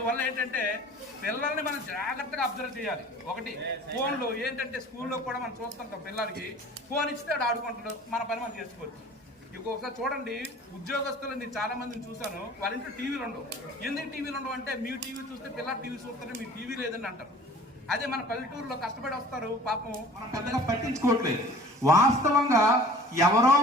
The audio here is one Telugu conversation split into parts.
అందువల్ల ఏంటంటే పిల్లల్ని మనం జాగ్రత్తగా అబ్జర్వ్ చేయాలి. ఒకటి ఫోన్లు ఏంటంటే స్కూల్లో కూడా మనం చూస్తుంటాం, పిల్లలకి ఫోన్ ఇస్తే ఆడు ఆడుకుంటాడు, మన పని మనం చేసుకోవచ్చు. ఇంకొకసారి చూడండి, ఉద్యోగస్తులు నేను చాలా మందిని చూశాను, వాళ్ళ ఇంట్లో టీవీలు ఉండవు. ఎందుకు టీవీలు ఉండవు అంటే, మీ టీవీ చూస్తే పిల్లలు టీవీ చూస్తారు, మీ టీవీ లేదని అంటారు. అదే మన పల్లెటూరులో కష్టపడి వస్తారు, పాపం మనం పెద్దగా పట్టించుకోవట్లేదు. వాస్తవంగా ఎవరో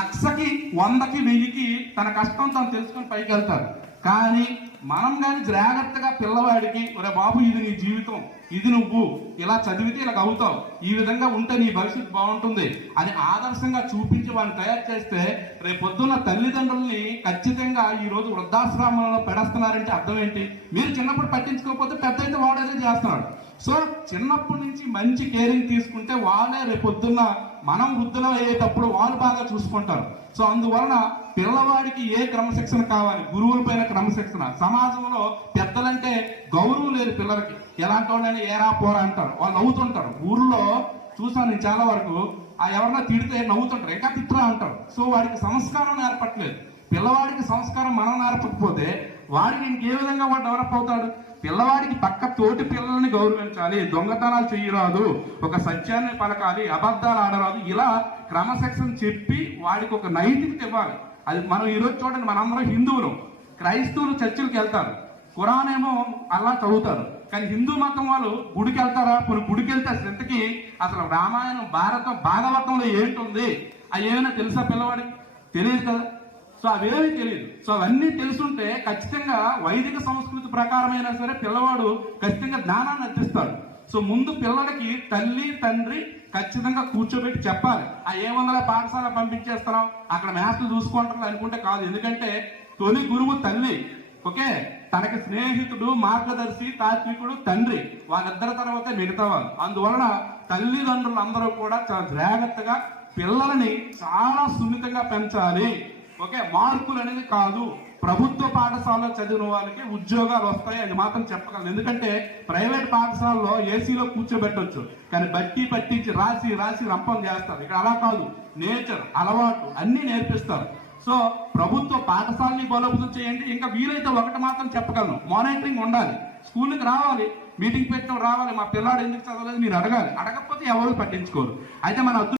1,00,000కి 100కి 1000కి తన కష్టం తను తెలుసుకొని పైకి వెళ్తారు. కానీ మనం కానీ జాగ్రత్తగా పిల్లవాడికి, ఒరే బాబు ఇది నీ జీవితం, ఇది నువ్వు ఇలా చదివితే ఇలా అవుతావు, ఈ విధంగా ఉంటే నీ భవిష్యత్తు బాగుంటుంది అని ఆదర్శంగా చూపించి వాడిని తయారు చేస్తే రేపొద్దున్న తల్లిదండ్రుల్ని ఖచ్చితంగా ఈ రోజు వృద్ధాశ్రమంలో పెడస్తున్నారంటే అర్థం ఏంటి? మీరు చిన్నప్పుడు పట్టించుకోకపోతే పెద్ద అయితే వాడేదే చేస్తున్నాడు. సో చిన్నప్పటి నుంచి మంచి కేరింగ్ తీసుకుంటే వాళ్ళే రేపొద్దున్న మనం వృద్ధులు అయ్యేటప్పుడు వాళ్ళు బాగా చూసుకుంటారు. సో అందువలన పిల్లవాడికి ఏ క్రమశిక్షణ కావాలి? గురువుల పైన క్రమశిక్షణ. సమాజంలో పెద్దలంటే గౌరవం లేదు పిల్లలకి. ఎలాంటి వాళ్ళని ఏరా పోరా అంటారు, వాళ్ళు నవ్వుతుంటారు. ఊర్లో చూసాను నేను చాలా వరకు, ఎవరన్నా తిడితే నవ్వుతుంటారు, ఇంకా తిట్టరా అంటారు. సో వాడికి సంస్కారం నేర్పట్లేదు. పిల్లవాడికి సంస్కారం మనం నేర్పకపోతే వాడికి ఇంకే విధంగా వాడు డెవలప్ అవుతాడు? పిల్లవాడికి పక్క తోటి పిల్లల్ని గౌరవించాలి, దొంగతనాలు చేయరాదు, ఒక సత్యాన్ని పలకాలి, అబద్ధాలు ఆడరాదు, ఇలా క్రమశిక్షణ చెప్పి వాడికి ఒక నైతికత ఇవ్వాలి. అది మనం ఈరోజు చూడండి, మనందరం హిందువులు, క్రైస్తవులు చర్చిలకు వెళ్తారు, ఖురాన్ ఏమో అలా చదువుతారు. కానీ హిందూ మతం వాళ్ళు గుడికి వెళ్తారా? కొన్ని గుడికి వెళ్తే ఇంతకీ అసలు రామాయణం, భారతం, భాగవతంలో ఏంటుంది అవి ఏమైనా తెలుసా పిల్లవాడికి? తెలియదు కదా. సో అవేమీ తెలియదు. సో అవన్నీ తెలుసుంటే ఖచ్చితంగా వైదిక సంస్కృతి ప్రకారమైనా సరే పిల్లవాడు ఖచ్చితంగా జ్ఞానాన్ని అర్జిస్తాడు. సో ముందు పిల్లలకి తల్లి తండ్రి ఖచ్చితంగా కూర్చోబెట్టి చెప్పాలి. ఆ 700 పాఠశాల పంపించేస్తున్నాం, అక్కడ మ్యాథ్స్ చూసుకుంటారు అనుకుంటే కాదు. ఎందుకంటే తొలి గురువు తల్లి, ఓకే, తనకి స్నేహితుడు, మార్గదర్శి, తాత్వికుడు తండ్రి, వాళ్ళిద్దరి తర్వాతే మిగతా వాళ్ళు. అందువలన తల్లిదండ్రులు అందరూ కూడా చాలా జాగ్రత్తగా పిల్లలని చాలా సున్నితంగా పెంచాలి. ఓకే, మార్కులు అనేది కాదు. ప్రభుత్వ పాఠశాలలో చదివిన వాళ్ళకి ఉద్యోగాలు వస్తాయి అది మాత్రం చెప్పగలను. ఎందుకంటే ప్రైవేట్ పాఠశాలలో ఏసీలో కూర్చోబెట్టవచ్చు, కానీ బట్టి పట్టించి రాసి రాసి రంపం చేస్తారు. ఇక్కడ అలా కాదు, నేచర్, అలవాటు అన్ని నేర్పిస్తారు. సో ప్రభుత్వ పాఠశాలని బలోపేతం చేయండి. ఇంకా వీలైతే ఒకటి మాత్రం చెప్పగలను, మానిటరింగ్ ఉండాలి. స్కూల్కి రావాలి, మీటింగ్ పెట్టడం రావాలి, మా పిల్లాడు ఎందుకు చదవలేదు మీరు అడగాలి. అడగకపోతే ఎవరు పట్టించుకోరు. అయితే మన